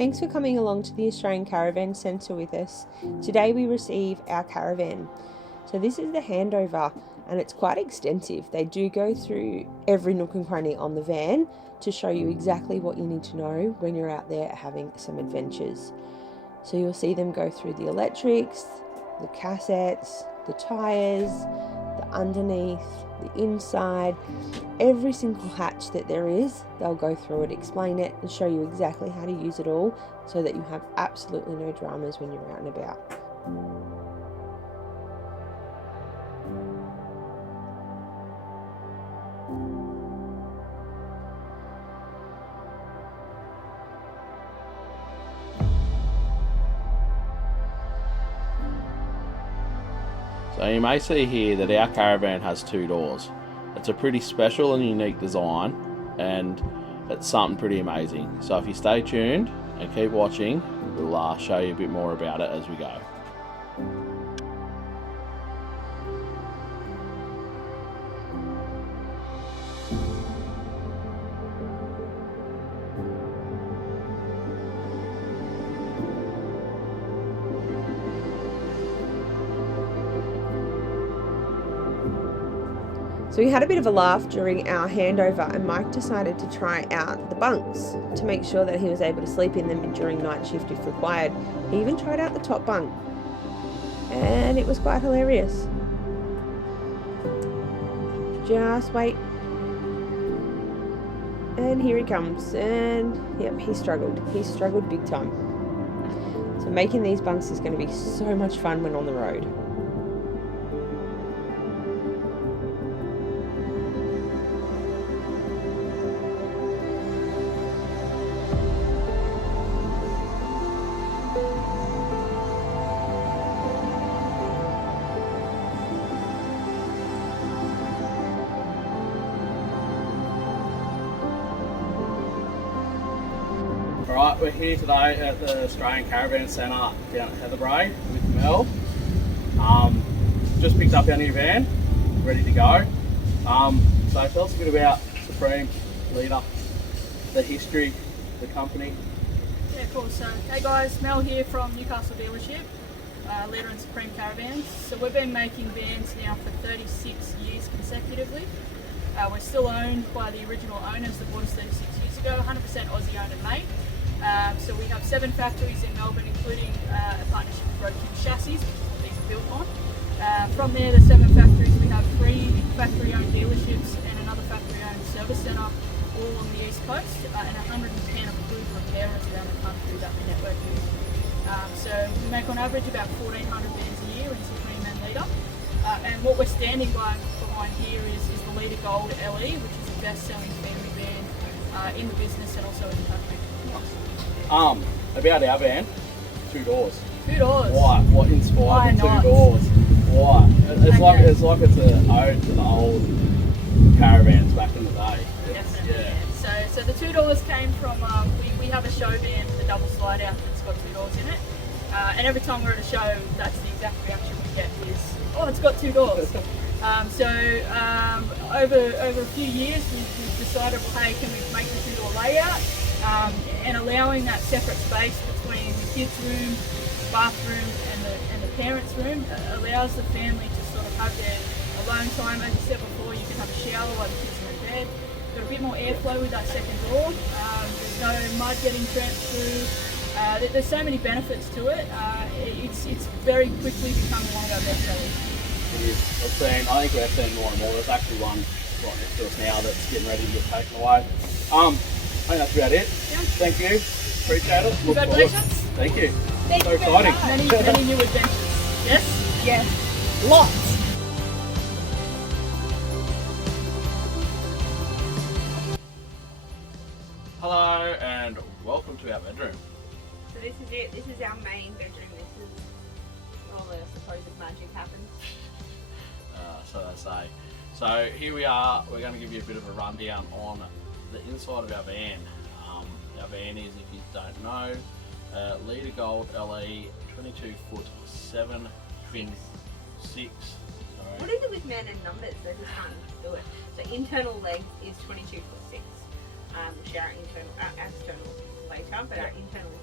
Thanks for coming along to the Australian Caravan Centre with us. Today we receive our caravan. So this is the handover and it's quite extensive. They do go through every nook and cranny on the van to show you exactly what you need to know when you're out there having some adventures. So you'll see them go through the electrics, the cassettes, the tyres, the underneath, the inside, every single hatch that there is. They'll go through it, explain it and show you exactly how to use it all so that you have absolutely no dramas when you're out and about. So you may see here that our caravan has two doors. It's a pretty special and unique design and it's something pretty amazing. So if you stay tuned and keep watching, we'll show you a bit more about it as we go. So we had a bit of a laugh during our handover and Myke decided to try out the bunks to make sure that he was able to sleep in them during night shift if required. He even tried out the top bunk and it was quite hilarious. Just wait. And here he comes and yep, he struggled. He struggled big time. So making these bunks is going to be so much fun when on the road. Alright, we're here today at the Australian Caravan Centre down at Heatherbrae with Mel. Just picked up our new van, ready to go. So tell us a bit about Supreme, Leader, the history, the company. Yeah, cool. So, hey guys, Mel here from Newcastle dealership, Leader and Supreme Caravans. So we've been making vans now for 36 years consecutively. We're still owned by the original owners that bought us 36 years ago, 100% Aussie owned and made. So we have 7 factories in Melbourne, including a partnership with Road King Chassis, which is what these are built on. From there, the 7 factories, we have 3 factory-owned dealerships and another factory-owned service centre, all on the east coast, and 110 approved repairers around the country that we network with. So we make on average about 1,400 vans a year in Supreme and Leader. And what we're standing behind here is the Leader Gold LE, which is the best-selling family van in the business and also in the country. About our van, 2 doors. 2 doors. Why? What inspired the 2 doors? Why? It's like it's an ode to the old caravans back in the day. Definitely. Yeah. So the 2 doors came from we have a show van, the double slide out that's got 2 doors in it, and every time we're at a show, that's the exact reaction we get is, oh, it's got 2 doors. Over a few years, we've decided, well, hey, can we make the 2-door layout? And allowing that separate space between the kids' room, bathroom and the parents' room allows the family to sort of have their alone time. As you said before, you can have a shower while the kids are in bed. Got a bit more airflow with that second door. There's no mud getting tramped through. There's so many benefits to it. It's very quickly become one of our best sellers. It is. I think we're seeing more and more. There's actually one right next to us now that's getting ready to get taken away. I think that's about it. Yeah. Thank you. Appreciate it. Congratulations. Thank you. Thank so you exciting. Many new adventures. Yes? Yes. Lots. Hello and welcome to our bedroom. So this is it. This is our main bedroom. This is all the supposed magic happens. So they say. So here we are. We're going to give you a bit of a rundown on the inside of our van. Our van is, if you don't know, Leader Gold LE 22 foot 7 twin 6. What is it with men and numbers? They just can't do it. So internal length is 22 foot 6. We'll share our external later, but our internal is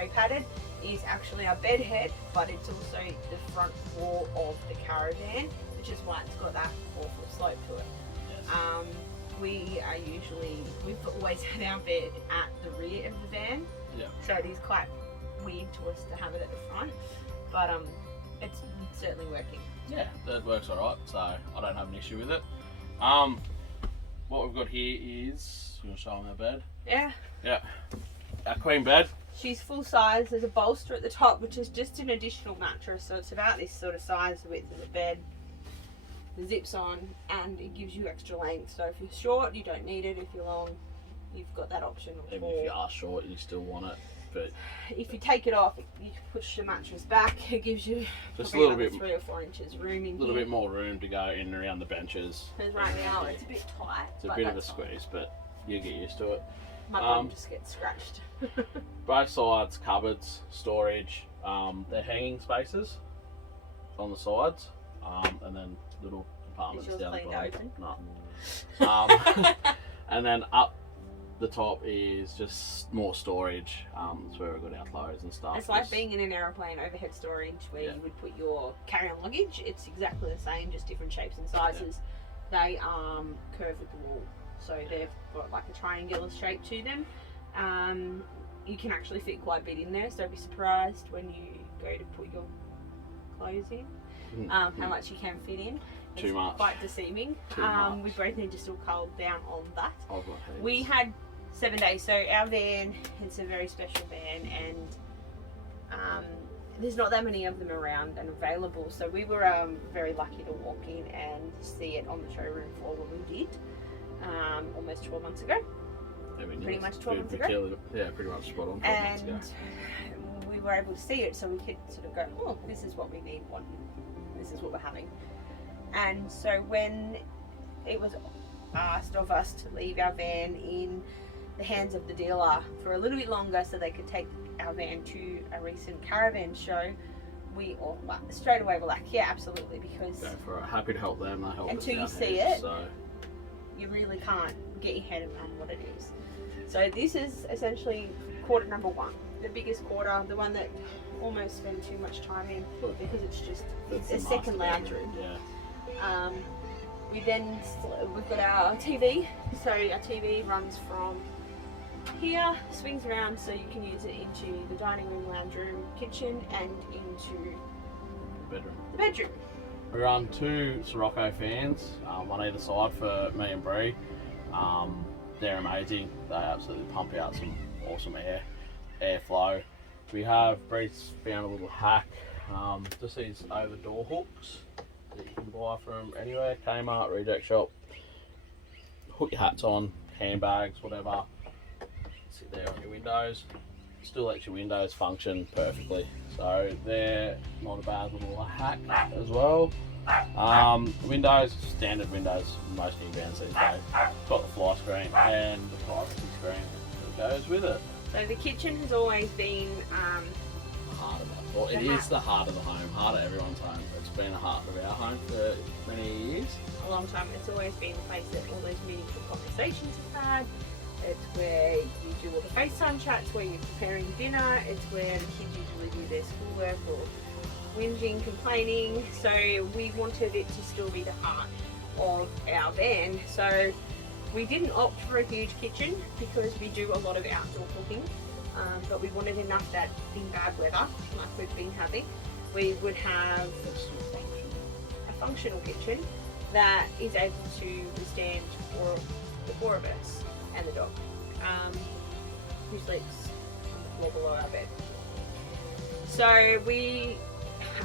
spray padded, is actually our bed head, but it's also the front wall of the caravan, which is why it's got that awful slope to it. Yes. We've always had our bed at the rear of the van, Yeah. so it is quite weird to us to have it at the front, but it's certainly working. Yeah, that works alright, so I don't have an issue with it. What we've got here is, you want to show them our bed? Yeah. Yeah, our queen bed. She's full size. There's a bolster at the top, which is just an additional mattress, so it's about this sort of size, the width of the bed. The zips on, and it gives you extra length. So if you're short, you don't need it. If you're long, you've got that option. Even if you are short, you still want it. But if you take it off, you push the mattress back. It gives you just a probably little bit, 3 or 4 inches room in a little here. bit more room to go in and around the benches. Because right now it's a bit tight. It's a but bit of a that's fine. squeeze, but you get used to it. My bum just gets scratched. Both sides, cupboards, storage. They're hanging spaces on the sides, and then little compartments Is yours down the cleaned bottom. No. And then up the top is just more storage. That's where we've got our clothes and stuff. It's like being in an aeroplane overhead storage where you would put your carry-on luggage. It's exactly the same, just different shapes and sizes. They curve with the wall, so they've got like a triangular shape to them. You can actually fit quite a bit in there, so don't be surprised when you go to put your clothes in, how much you can fit in. It's Too much. quite deceiving. Too much. We both need to still cull down on that. I've got heaps. We had 7 days, so our van, it's a very special van, and there's not that many of them around and available, so we were very lucky to walk in and see it on the showroom floor when we did, almost 12 months ago. Pretty much 12 months ago. Yeah, pretty much spot on 12 months And ago. we were able to see it, so we could sort of go, oh, this is what we need, this is what we're having. And so when it was asked of us to leave our van in the hands of the dealer for a little bit longer so they could take our van to a recent caravan show, we all straight away were like, yeah, absolutely, because Go for it. Happy to help them. They help until us you out see heaps, it, so. you really can't get your head around what it is. So this is essentially quarter number 1, the biggest quarter, the one that almost spend too much time in because it's just That's it's a the second master lounge room. Yeah. We've got our TV, so our TV runs from here, swings around so you can use it into the dining room, lounge room, kitchen, and into Bedroom. the bedroom. We run 2 Sirocco fans, one either side for me and Bree. They're amazing. They absolutely pump out some awesome airflow. We have Bree's found a little hack, just these over door hooks that you can buy from anywhere, Kmart, reject shop. Hook your hats on, handbags, whatever. Sit there on your windows. Still lets your windows function perfectly. So they're not a bad little hack as well. Windows, standard windows, most new vans these days. Got the fly screen and the privacy screen that goes with it. So the kitchen has always been Heart of it. Well, it is the heart of the home, heart of everyone's home. It's been the heart of our home for many years. a long time. It's always been the place that all those meaningful conversations are had. It's where you do all the FaceTime chats, where you're preparing dinner. It's where the kids usually do their schoolwork or whinging, complaining. So we wanted it to still be the heart of our van. So we didn't opt for a huge kitchen because we do a lot of outdoor cooking, but we wanted enough that in bad weather, like we've been having, we would have a functional kitchen that is able to withstand for the 4 of us and the dog, who sleeps on the floor below our bed. So we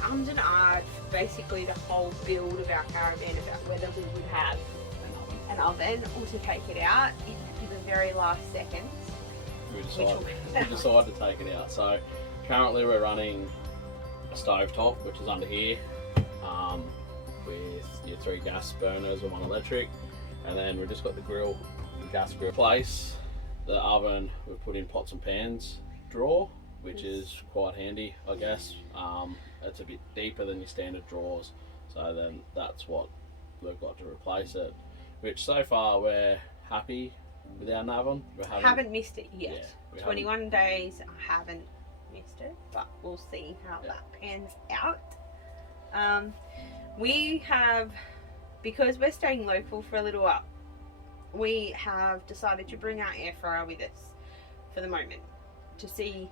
ummed and ahed basically the whole build of our caravan about whether we would have an oven or to take it out in the very last seconds. We decided to take it out. So currently we're running a stove top, which is under here, with your 3 gas burners and 1 electric, and then we've just got the grill, the gas grill place. The oven we've put in pots and pans drawer, which is quite handy, I guess. It's a bit deeper than your standard drawers, so then that's what we've got to replace it, which so far we're happy with our oven. We haven't Missed it yet. Yeah, 21 days, I haven't missed it, but we'll see how that pans out. We have, because we're staying local for a little while, we have decided to bring our air fryer with us for the moment to see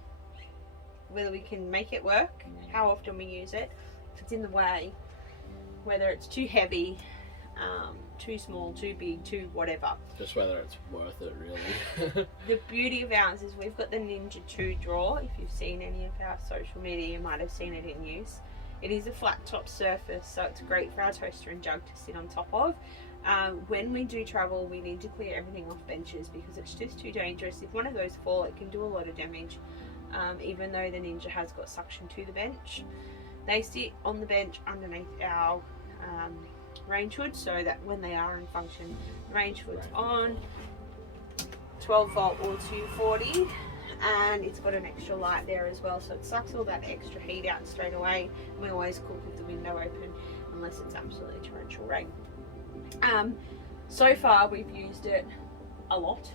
whether we can make it work, how often we use it, if it's in the way, whether it's too heavy, too small, too big, too whatever. Just whether it's worth it, really. The beauty of ours is we've got the Ninja 2 drawer. If you've seen any of our social media, you might have seen it in use. It is a flat top surface, so it's great for our toaster and jug to sit on top of. When we do travel, we need to clear everything off benches because it's just too dangerous. If one of those fall, it can do a lot of damage. Even though the Ninja has got suction to the bench, they sit on the bench underneath our range hood, so that when they are in function, the range hood's on 12 volt or 240, and it's got an extra light there as well, so it sucks all that extra heat out straight away. We always cook with the window open unless it's absolutely torrential rain. So far we've used it a lot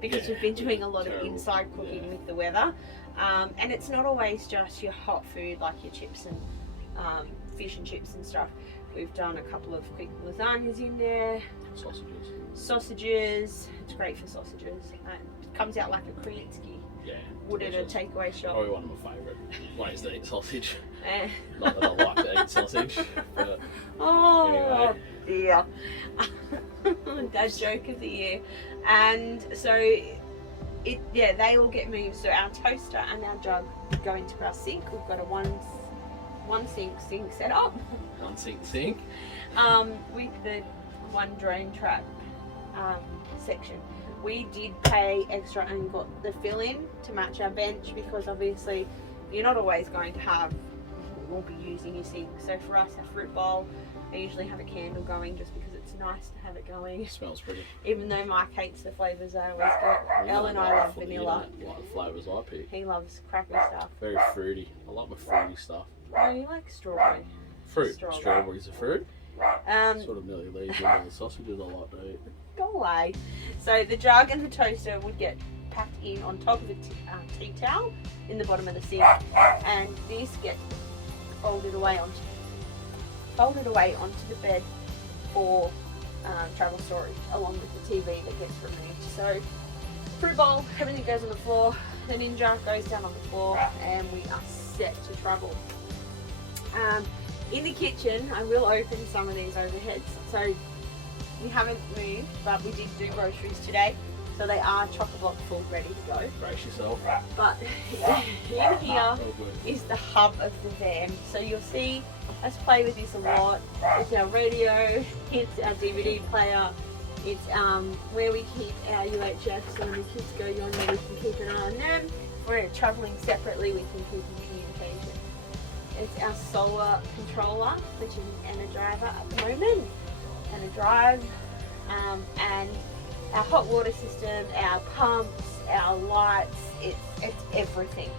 because we've been doing a lot of inside cooking with the weather, and it's not always just your hot food like your chips and fish and chips and stuff. We've done a couple of quick lasagnas in there. Sausages. It's great for sausages. It comes out like a Krietzky. Yeah. Would at a takeaway shop. Probably one of my favourite ways to eat sausage. Not that I like to eat sausage, but oh anyway. Dear. Dad joke of the year. And so they all get moved. So our toaster and our jug go into our sink. We've got a one sink set up. One sink. With the one drain trap section. We did pay extra and got the fill in to match our bench because obviously you're not always going to we'll be using your sink. So for us, our fruit bowl, I usually have a candle going just because it's nice to have it going. It smells pretty. Even though Myke hates the flavours I always get. Elle and I love vanilla. You like the flavours I pick. He loves crappy stuff. Very fruity. I like my fruity stuff. Oh, you like strawberry? Fruit. Strawberries are fruit. Sort of nearly leads into the sausages I like to eat. Go away. So the jug and the toaster would get packed in on top of the tea towel in the bottom of the sink, and this gets folded away onto the bed for travel storage, along with the TV that gets removed. So fruit bowl, everything goes on the floor. The Ninja goes down on the floor, and we are set to travel. In the kitchen, I will open some of these overheads. So we haven't moved, but we did do groceries today. So they are chock-a-block full, ready to go. Brace yourself. But in here is the hub of the van. So you'll see us play with this a lot. It's our radio, it's our DVD player, it's where we keep our UHF, so when the kids go yonder we can keep an eye on them. If we're travelling separately, we can keep in communication. It's our solar controller, which is an Energizer at the moment, and a drive, and our hot water system, our pumps, our lights, it's everything.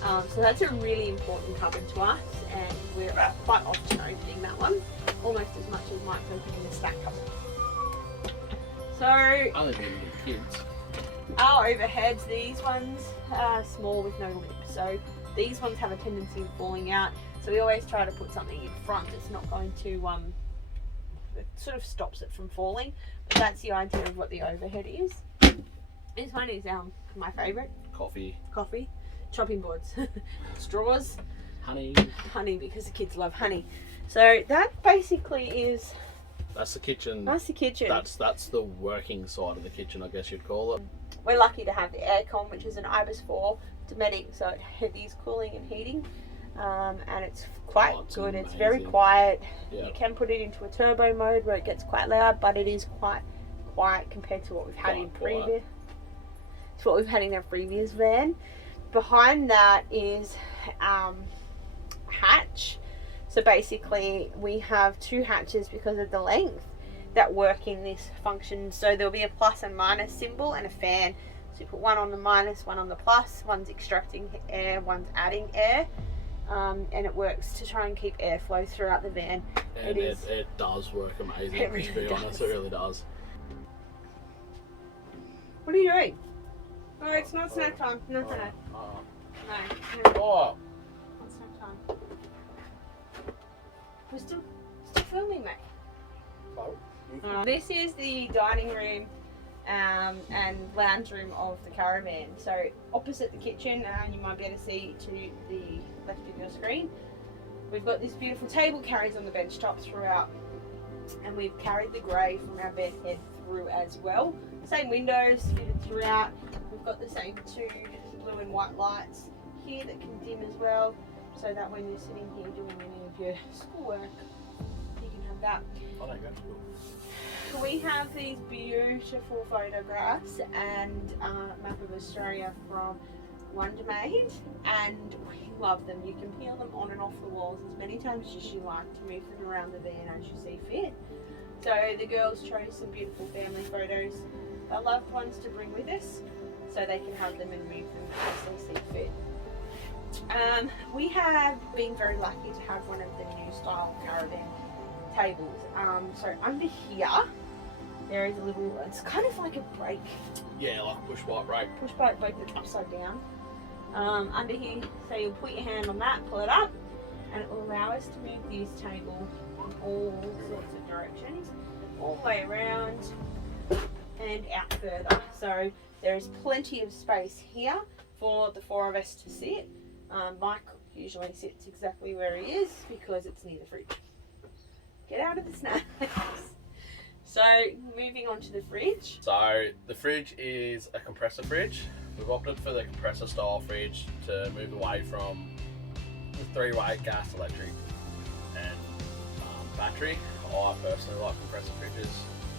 So that's a really important cupboard to us, and we're quite often opening that one, almost as much as Myke's opening the stack cupboard. So Only when you're kids. our overheads, these ones are small with no lip, so these ones have a tendency of falling out. So we always try to put something in front that's not going to it sort of stops it from falling. But that's the idea of what the overhead is. This one is my favourite. Coffee. Chopping boards. Straws. Honey. Because the kids love honey. So that basically is... That's the kitchen. That's the kitchen. That's the working side of the kitchen, I guess you'd call it. We're lucky to have the aircon, which is an IBIS 4 Dometic, so it is cooling and heating. And it's quite good. It's very quiet. Yeah. You can put it into a turbo mode where it gets quite loud, but it is quite quiet compared to what we've had in previous. It's what we've had in our previous van. Behind that is hatch. So basically, we have two hatches because of the length that work in this function. So there'll be a plus and minus symbol and a fan. So you put one on the minus, one on the plus. One's extracting air, one's adding air. And it works to try and keep airflow throughout the van. And it does work amazing, It really to be honest, it really does. What are you doing? Oh, it's not snack time. No. No. Oh, It's no time. We're still filming, mate. This is the dining room and lounge room of the caravan. So opposite the kitchen, you might be able to see to the left of your screen. We've got this beautiful table carries on the bench top throughout, and we've carried the grey from our bed head through as well. Same windows fitted throughout. We've got the same two blue and white lights here that can dim as well, so that when you're sitting here doing any of your schoolwork, you can have that. oh, there you go. We have these beautiful photographs and map of Australia from Wondermade, and we love them. You can peel them on and off the walls as many times as you like to move them around the van as you see fit. So the girls chose some beautiful family photos, their loved ones to bring with us, so they can have them and move them as they see fit. We have been very lucky to have one of the new style caravan tables. So under here there is a little, it's kind of like a brake, Yeah, like push bike brake. push bike brake that's upside down. Under here, so you'll put your hand on that, pull it up, and it will allow us to move this table in all sorts of directions, all the way around and out further. So there is plenty of space here for the four of us to sit. Myke usually sits exactly where he is because it's near the fridge. Get out of the snacks. So moving on to the fridge. So the fridge is a compressor fridge. We've opted for the compressor style fridge to move away from the three-way gas, electric and battery. I personally like compressor fridges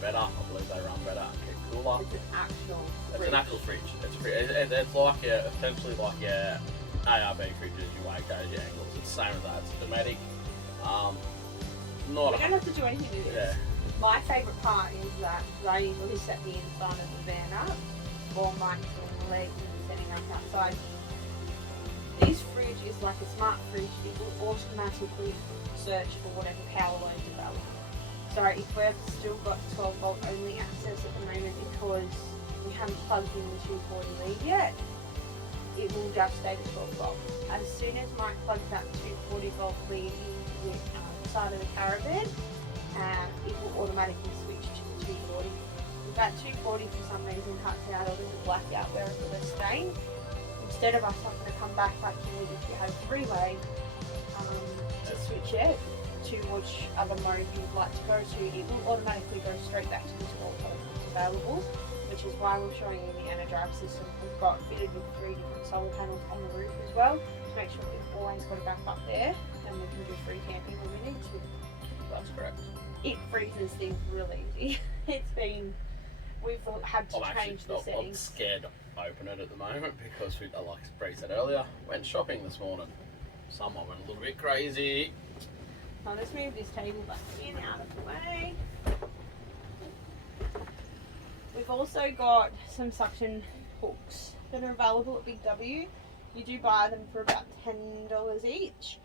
better. I believe they run better and keep cooler. It's an actual fridge. It's an actual fridge. It's like essentially like your ARB fridges, your Wakos, your Angles. It's the same as that. It's Dometic. We don't have to do anything with this. Yeah. My favourite part is that they usually set the inside of the van up, or Mike's doing the legs and setting up outside. This fridge is like a smart fridge. It will automatically search for whatever power load's available. So if we've still got 12 volt only access at the moment because we haven't plugged in the 240 lead yet, it will just stay to 12 volt. As soon as Myke plugs that 240 volt lead in with the side of the caravan, it will automatically switch to the 240. If that 240 for some reason cuts out or there's a blackout wherever we're staying, instead of us having to come back like you would if you had three-way to switch it to which other mode you'd like to go to, it will automatically go straight back to the 12 volt that's available, which is why we're showing you the EnerDrive system we've got fitted with 3 different solar panels on the roof as well, to make sure we've always got a backup there and we can do free camping when we need to. That's correct. It freezes things really easy. We've had to change the I'm settings. scared to open it at the moment because we, like Bree said earlier, went shopping this morning. Someone went a little bit crazy. Now let's move this table back in, out of the way. We've also got some suction hooks that are available at Big W. You do buy them for about $10 each.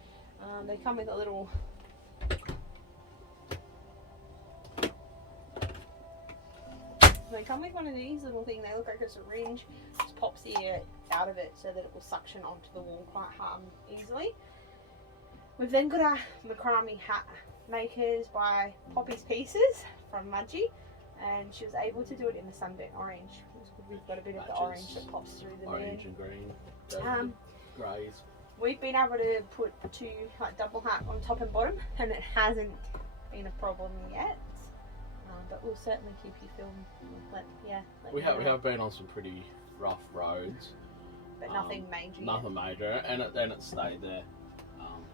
They come with a little one of these little things. They look like a syringe. Just pops the air out of it so that it will suction onto the wall quite easily. We've then got our macrame hat makers by Poppies Pieces from Mudgee, and she was able to do it in the sunburnt orange. We've got a bit of the orange that pops through the Orange and green. Greys. We've been able to put 2 double hat on top and bottom, and it hasn't been a problem yet. But we'll certainly keep you filmed. We have been on some pretty rough roads, but nothing major. Nothing major, and it stayed there.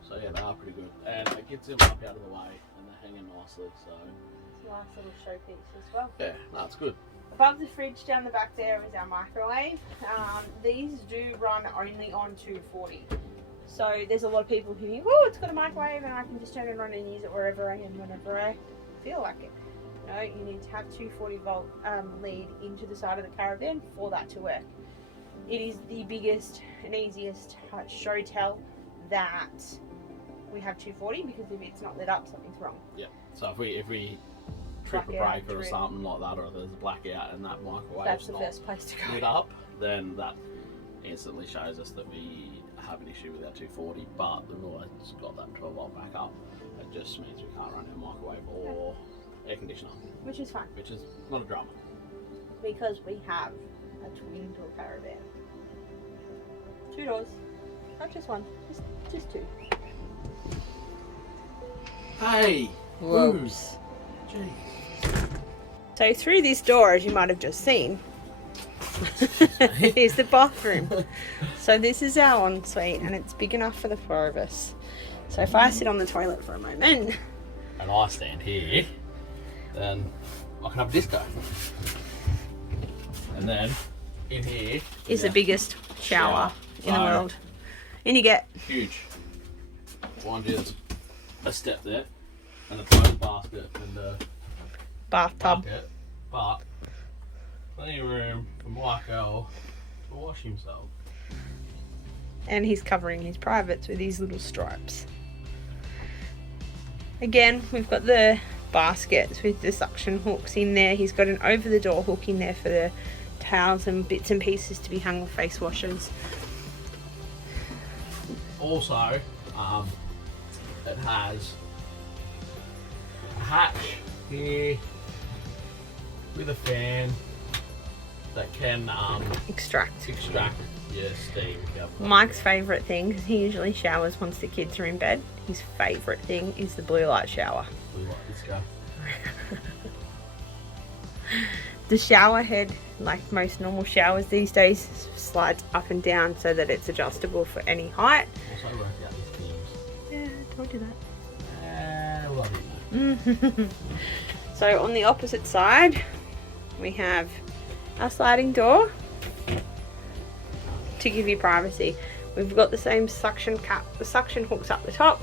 So yeah, they are pretty good, and it gets them up out of the way, and they're hanging nicely. So it's a nice little showpiece as well. Yeah, that's good. Above the fridge down the back there is our microwave. These do run only on 240. So there's a lot of people who think, oh, it's got a microwave and I can just turn it on and use it wherever I am, whenever I feel like it. No, you need to have 240 volt lead into the side of the caravan for that to work. It is the biggest and easiest show tell that we have 240, because if it's not lit up, something's wrong. Yeah. So if we trip a breaker or something like that, or there's a blackout and that microwave that's the first place to go lit up, then that instantly shows us that we have an issue with our 240, but we've always got that 12 volt backup. It just means we can't run our microwave or air conditioner, Which is fine, which is not a drama. because we have a twin door caravan. 2 doors, not just one, just 2. Hey! Whoops. Jeez. So through this door, as you might have just seen, is the bathroom. So this is our ensuite, and it's big enough for the 4 of us. So if I sit on the toilet for a moment, And I stand here, then I can have a disco. And then in here is the biggest shower in the So, world. And you get huge. One is a step there, and a toilet basket and a bathtub. bucket, but plenty of room for Michael to wash himself. And he's covering his privates with these little stripes. Again, we've got the baskets with the suction hooks in there. He's got an over the door hook in there for the towels and bits and pieces to be hung with face washers. Also, it has a hatch here with a fan that can Extract. extract your steam. Mike's favourite thing, because he usually showers once the kids are in bed, his favourite thing is the blue light shower. We like this guy. The shower head, like most normal showers these days, slides up and down so that it's adjustable for any height. Also worked out these themes. Yeah, I told you that. Love it, mate. So on the opposite side, we have our sliding door to give you privacy. We've got the same suction cap, the suction hooks up the top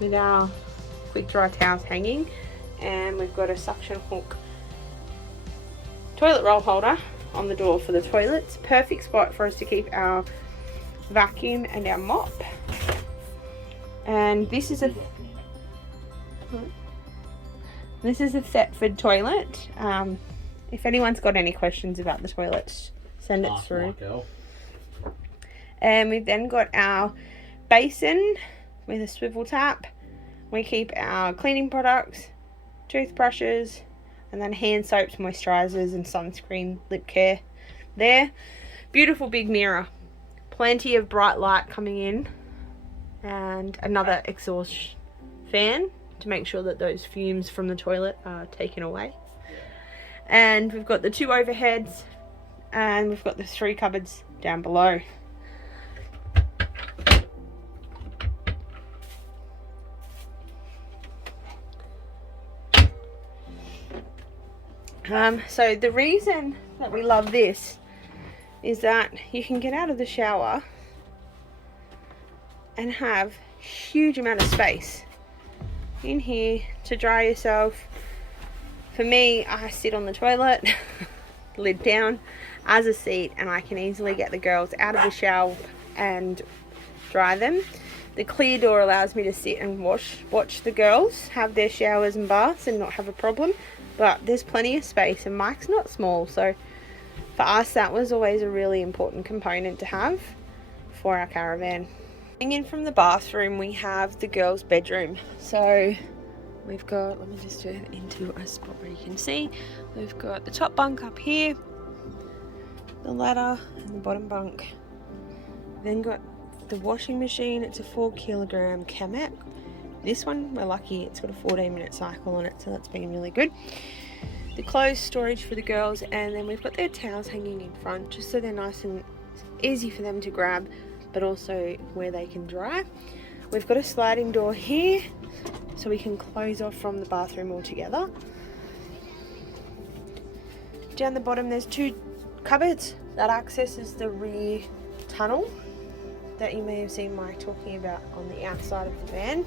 with our quick dry towels hanging, and we've got a suction hook toilet roll holder on the door for the toilets. Perfect spot for us to keep our vacuum and our mop. And this is a Thetford toilet. If anyone's got any questions about the toilets, send it Ask through. Michael. And we've then got our basin with a swivel tap. We keep our cleaning products, toothbrushes, and then hand soaps, moisturisers and sunscreen, lip care there. Beautiful big mirror. Plenty of bright light coming in. And another exhaust fan to make sure that those fumes from the toilet are taken away. And we've got the 2 overheads, and we've got the 3 cupboards down below. So the reason that we love this is that you can get out of the shower and have huge amount of space in here to dry yourself. For me, I sit on the toilet, lid down, as a seat, and I can easily get the girls out of the shower and dry them. The clear door allows me to sit and watch the girls have their showers and baths and not have a problem. But there's plenty of space, and Mike's not small, so for us that was always a really important component to have for our caravan. Coming in from the bathroom, we have the girls' bedroom. So we've got, let me just do it into a spot where you can see, we've got the top bunk up here, the ladder, and the bottom bunk. Then got the washing machine. It's a 4 kilogram Camec. This one, we're lucky, it's got a 14-minute cycle on it, so that's been really good. The clothes storage for the girls, and then we've got their towels hanging in front, just so they're nice and easy for them to grab, but also where they can dry. We've got a sliding door here, so we can close off from the bathroom altogether. Down the bottom, there's 2 cupboards that accesses the rear tunnel that you may have seen Myke talking about on the outside of the van.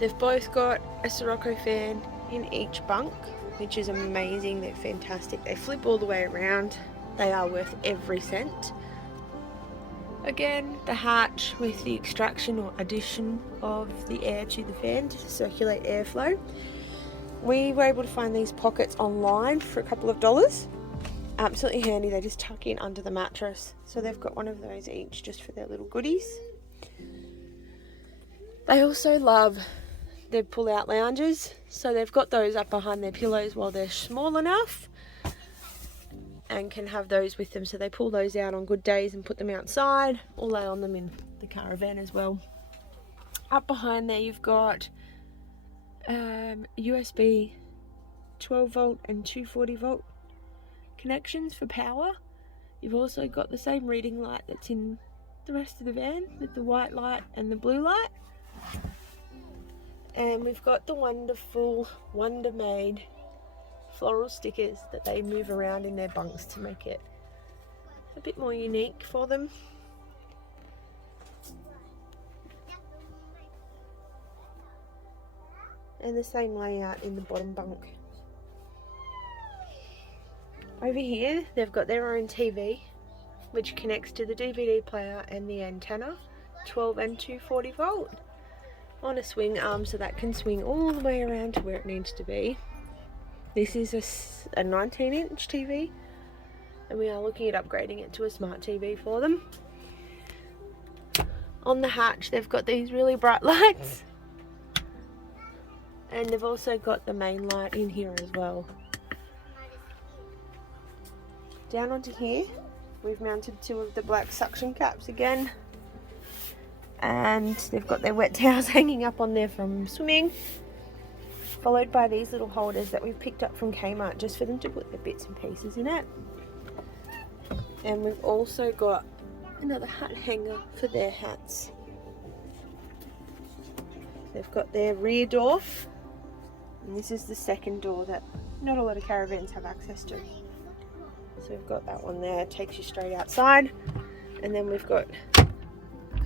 They've both got a Sirocco fan in each bunk, which is amazing. They're fantastic. They flip all the way around. They are worth every cent. Again, the hatch with the extraction or addition of the air to the fan to circulate airflow. We were able to find these pockets online for a couple of dollars. Absolutely handy. They just tuck in under the mattress. So they've got one of those each just for their little goodies. They also love their pull-out lounges. So they've got those up behind their pillows while they're small enough, and can have those with them. So they pull those out on good days and put them outside, or lay on them in the caravan as well. Up behind there you've got USB 12 volt and 240 volt connections for power. You've also got the same reading light that's in the rest of the van, with the white light and the blue light. And we've got the wonderful Wondermade floral stickers that they move around in their bunks to make it a bit more unique for them. And the same layout in the bottom bunk. Over here they've got their own TV, which connects to the DVD player and the antenna, 12 and 240 volt, on a swing arm, so that can swing all the way around to where it needs to be. This is a 19-inch TV, and we are looking at upgrading it to a smart TV for them. On the hatch they've got these really bright lights, and they've also got the main light in here as well. Down onto here we've mounted 2 of the black suction caps again, and they've got their wet towels hanging up on there from swimming, followed by these little holders that we've picked up from Kmart just for them to put their bits and pieces in it. And we've also got another hat hanger for their hats. They've got their rear door, and this is the second door that not a lot of caravans have access to. So we've got that one there, takes you straight outside, and then we've got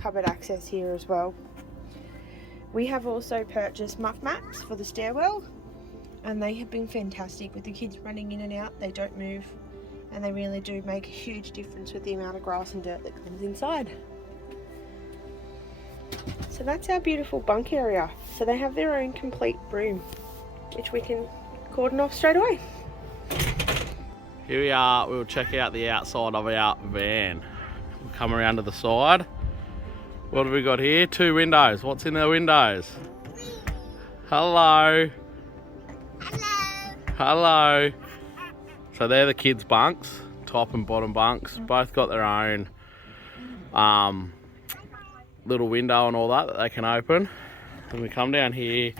cupboard access here as well. We have also purchased muff mats for the stairwell, and they have been fantastic with the kids running in and out. They don't move, and they really do make a huge difference with the amount of grass and dirt that comes inside. So that's our beautiful bunk area. So they have their own complete room, which we can cordon off straight away. Here we are, we'll check out the outside of our van. We'll come around to the side. What have we got here? 2 windows. What's in the windows? Hello. Hello. Hello. So they're the kids' bunks, top and bottom bunks. Both got their own little window and all that they can open. When we come down here,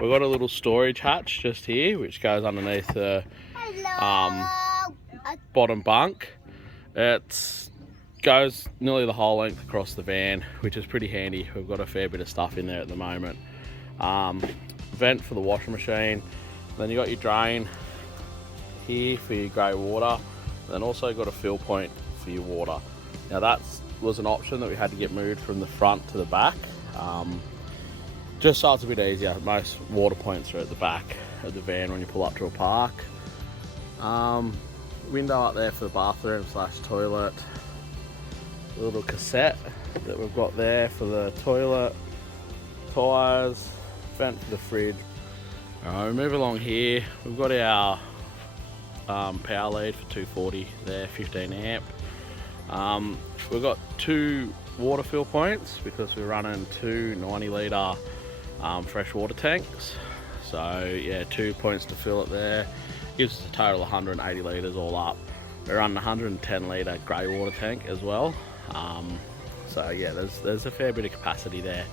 we've got a little storage hatch just here, which goes underneath the bottom bunk. It goes nearly the whole length across the van, which is pretty handy. We've got a fair bit of stuff in there at the moment. Vent for the washing machine. Then you got your drain here for your grey water. Then also got a fill point for your water. Now that was an option that we had to get moved from the front to the back, just so it's a bit easier. Most water points are at the back of the van when you pull up to a park. Window up there for the bathroom / toilet. A little cassette that we've got there for the toilet. Tyres, vent for the fridge. Alright, we move along here. We've got our power lead for 240 there, 15 amp. We've got 2 water fill points because we're running 2 90 litre fresh water tanks. So yeah, 2 points to fill it there. Gives us a total of 180 litres all up. We're running a 110 litre grey water tank as well. So yeah, there's a fair bit of capacity there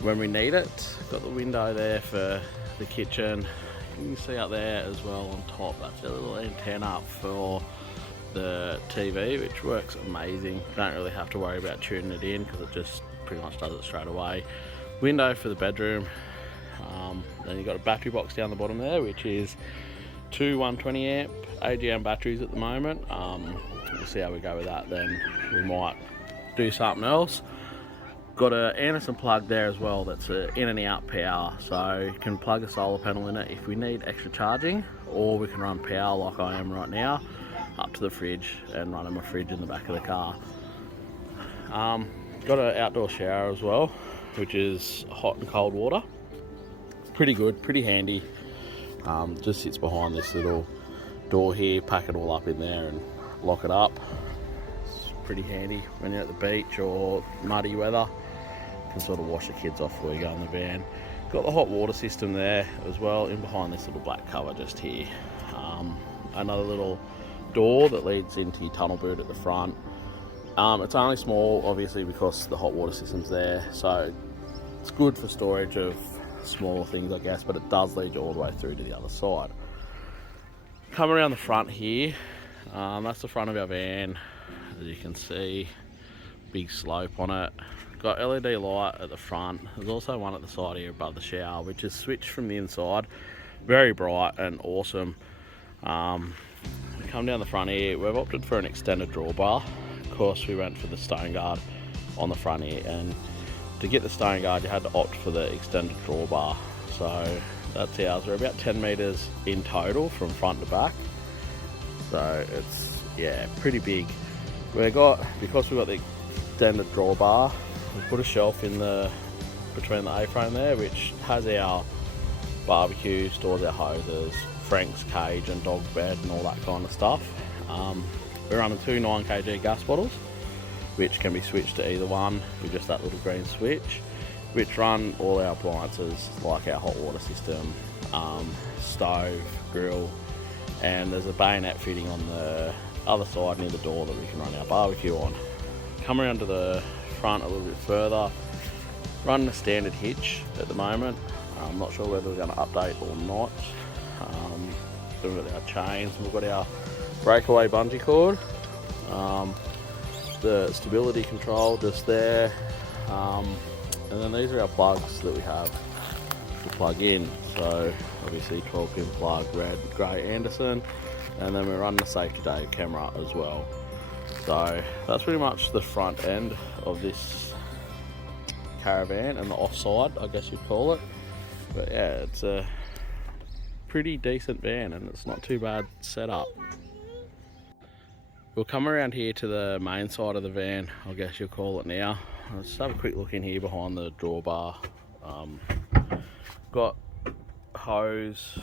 when we need it. Got the window there for the kitchen. You can see up there as well on top, that's a little antenna for the TV, which works amazing. Don't really have to worry about tuning it in because it just pretty much does it straight away. Window for the bedroom. Then you've got a battery box down the bottom there, which is 2 120 amp AGM batteries at the moment. We'll see how we go with that, then we might do something else. Got a Anderson plug there as well, that's a in and out power, so you can plug a solar panel in it if we need extra charging, or we can run power like I am right now up to the fridge and running my fridge in the back of the car. Got an outdoor shower as well, which is hot and cold water. Pretty good, pretty handy. Just sits behind this little door here, pack it all up in there and lock it up. It's pretty handy when you're at the beach or muddy weather. You can sort of wash the kids off before you go in the van. Got the hot water system there as well, in behind this little black cover just here. Another little door that leads into your tunnel boot at the front. It's only small, obviously, because the hot water system's there, so it's good for storage of smaller things, I guess, but it does lead you all the way through to the other side. Come around the front here, that's the front of our van. As you can see, big slope on it. Got LED light at the front. There's also one at the side here above the shower, which is switched from the inside. Very bright and awesome. Come down the front here, we've opted for an extended drawbar. Of course, we went for the stone guard on the front here, and to get the stone guard you had to opt for the extended drawbar. So that's ours. We're about 10 metres in total from front to back, so it's, yeah, pretty big. Because we've got the extended drawbar, we put a shelf in between the A-frame there, which has our barbecue, stores our hoses, Frank's cage and dog bed and all that kind of stuff. We're running 2 9kg gas bottles, which can be switched to either one with just that little green switch, which run all our appliances like our hot water system, stove, grill, and there's a bayonet fitting on the other side near the door that we can run our barbecue on. Come around to the front a little bit further, running a standard hitch at the moment. I'm not sure whether we're going to update or not. We've got our chains, we've got our breakaway bungee cord, the stability control just there, and then these are our plugs that we have to plug in. So obviously 12 pin plug, red, grey Anderson, and then we're running a Safety Dave camera as well. So that's pretty much the front end of this caravan, and the offside, I guess you'd call it. But yeah, it's a pretty decent van and it's not too bad set up. We'll come around here to the main side of the van, I guess you'll call it now. Let's have a quick look in here behind the drawbar. Got hose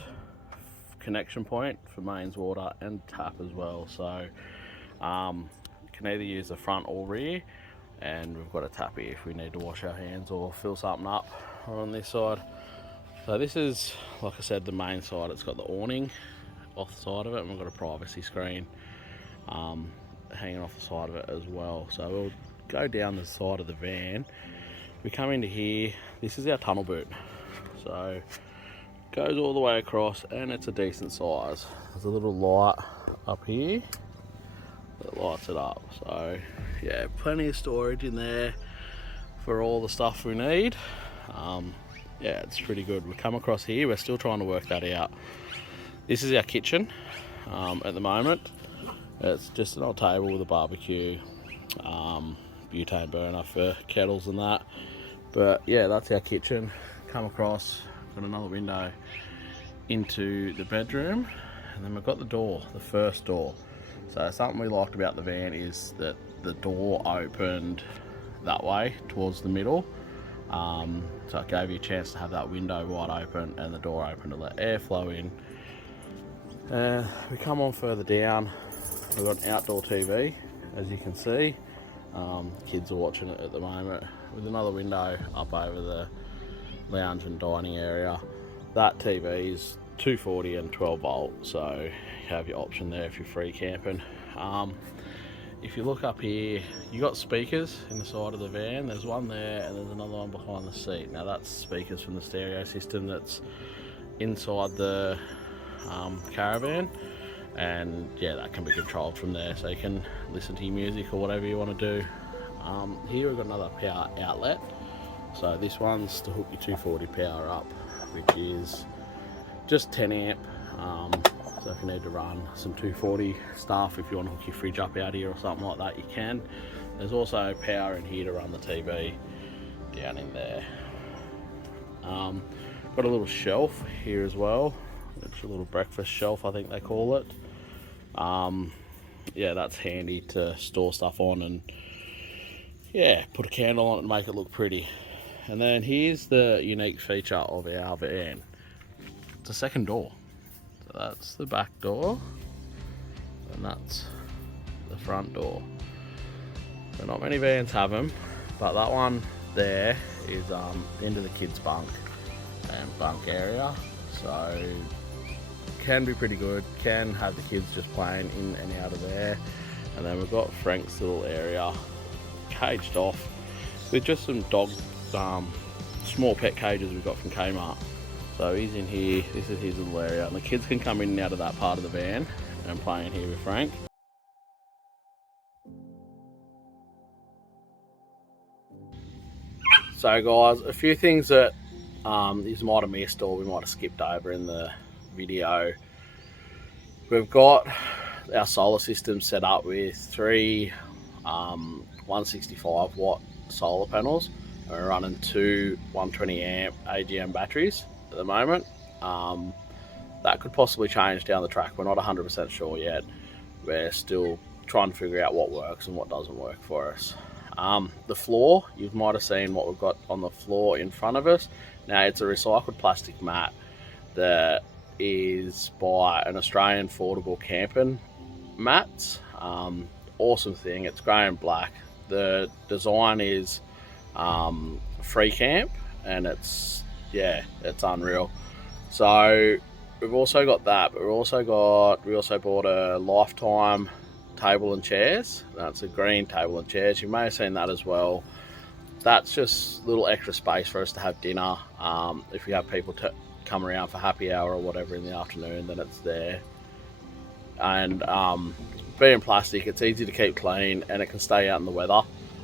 connection point for mains water and tap as well, so can either use the front or rear, and we've got a tap here if we need to wash our hands or fill something up on this side. So this is, like I said, the main side. It's got the awning off the side of it, and we've got a privacy screen hanging off the side of it as well. So we'll go down the side of the van. We come into here, this is our tunnel boot. So it goes all the way across and it's a decent size. There's a little light up here that lights it up. So yeah, plenty of storage in there for all the stuff we need. Yeah, it's pretty good. We come across here, we're still trying to work that out. This is our kitchen at the moment. It's just an old table with a barbecue, butane burner for kettles and that. But yeah, that's our kitchen. Come across, got another window into the bedroom, and then we've got the door, the first door. So something we liked about the van is that the door opened that way towards the middle. So it gave you a chance to have that window wide open and the door open to let air flow in. We come on further down, we've got an outdoor TV, as you can see. Kids are watching it at the moment, with another window up over the lounge and dining area. That TV is 240 and 12 volt, so you have your option there if you're free camping. If you look up here, you got speakers in the side of the van. There's one there and there's another one behind the seat. Now that's speakers from the stereo system that's inside the caravan, and yeah, that can be controlled from there, so you can listen to your music or whatever you want to do. Here we've got another power outlet. So this one's to hook your 240 power up, which is just 10 amp. So if you need to run some 240 stuff, if you want to hook your fridge up out here or something like that, you can. There's also power in here to run the TV down in there. Got a little shelf here as well. It's a little breakfast shelf, I think they call it. Yeah, that's handy to store stuff on and yeah, put a candle on it and make it look pretty. And then here's the unique feature of our van. It's a second door. So that's the back door. and that's the front door. So not many vans have them, but that one there is into the kids' bunk and bunk area, so can be pretty good. Can have the kids just playing in and out of there. And then we've got Frank's little area caged off with just some dog, small pet cages we got from Kmart. So he's in here, this is his little area, and the kids can come in and out of that part of the van and play in here with Frank. So guys, a few things that you might have missed or we might have skipped over in the video. We've got our solar system set up with 3 165 watt solar panels. We're running 2 120 amp AGM batteries at the moment. That could possibly change down the track. We're not 100% sure yet. We're still trying to figure out what works and what doesn't work for us. The floor, you might have seen what we've got on the floor in front of us. Now it's a recycled plastic mat that is by an Australian affordable camping mats. Awesome thing. It's grey and black. The design is free camp, and it's unreal. So we've also got that, but we also bought a Lifetime table and chairs. That's a green table and chairs. You may have seen that as well. That's just a little extra space for us to have dinner. If we have people to come around for happy hour or whatever in the afternoon, then it's there. And being plastic, it's easy to keep clean, and it can stay out in the weather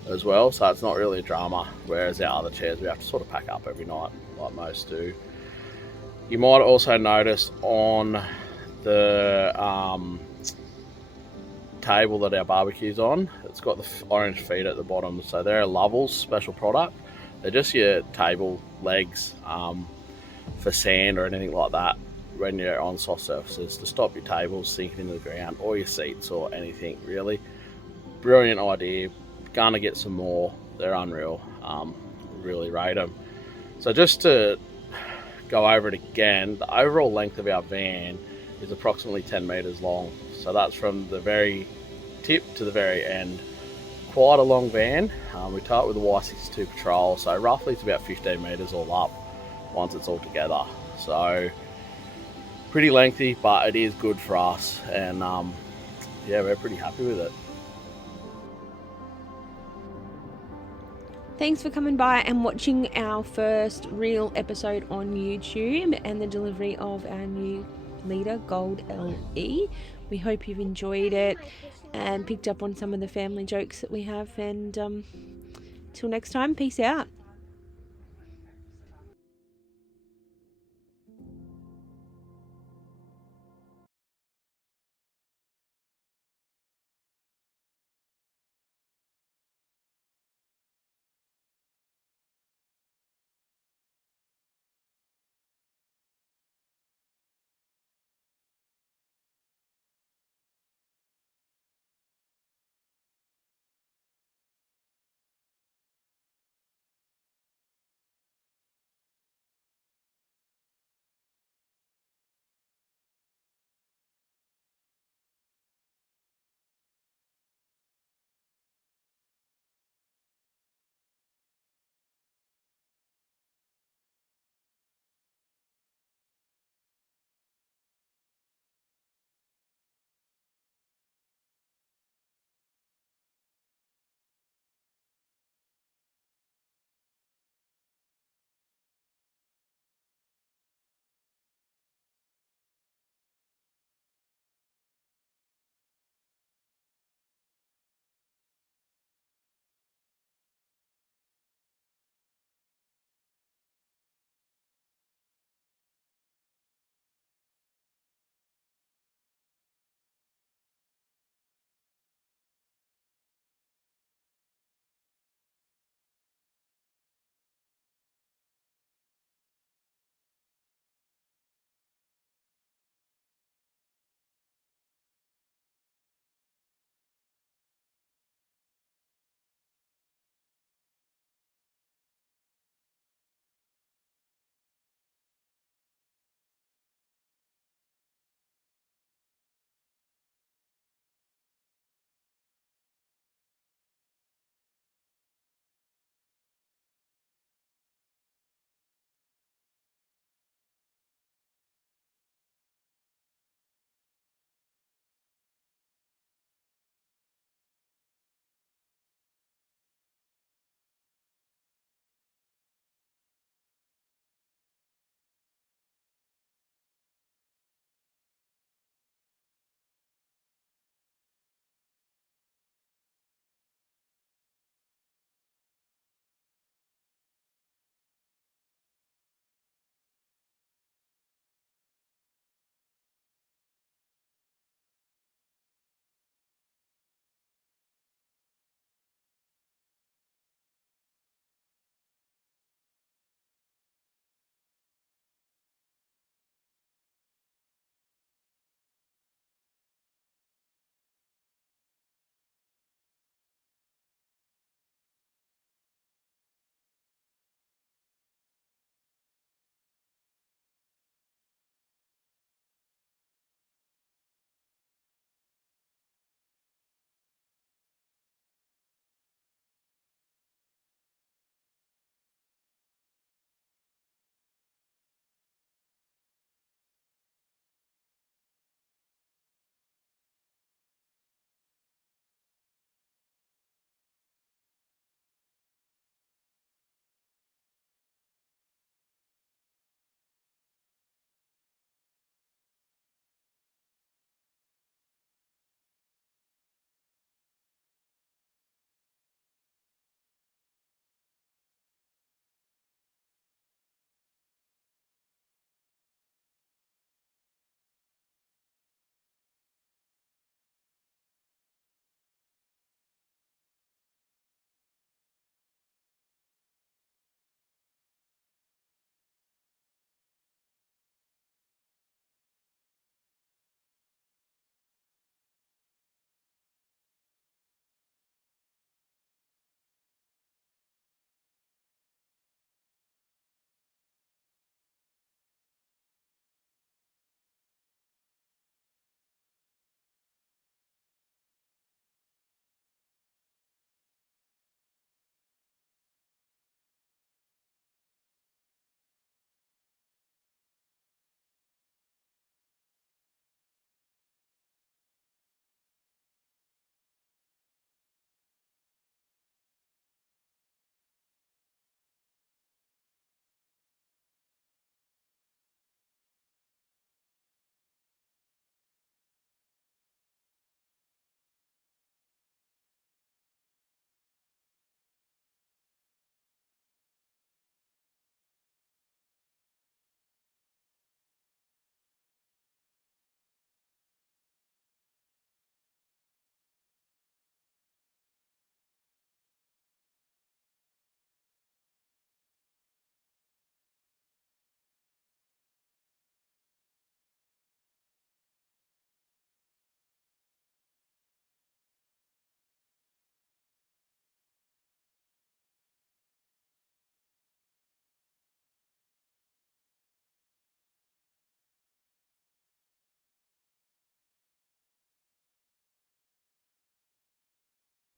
as well, so it's not really a drama, whereas our other chairs we have to sort of pack up every night like most do. You might also notice on the table that our barbecue's on, it's got the orange feet at the bottom, so they're a Lovells special product. They're just your table legs for sand or anything like that when you're on soft surfaces, to stop your tables sinking into the ground, or your seats or anything really. Brilliant idea. Gonna get some more. They're unreal. Really rate them. So just to go over it again, the overall length of our van is approximately 10 meters long. So that's from the very tip to the very end. Quite a long van. We tow it with a Y62 Patrol, so roughly it's about 15 meters all up once it's all together. So pretty lengthy, but it is good for us, and yeah, we're pretty happy with it. Thanks for coming by and watching our first real episode on YouTube and the delivery of our new Leader Gold LE. We hope you've enjoyed it and picked up on some of the family jokes that we have, and till next time, peace out.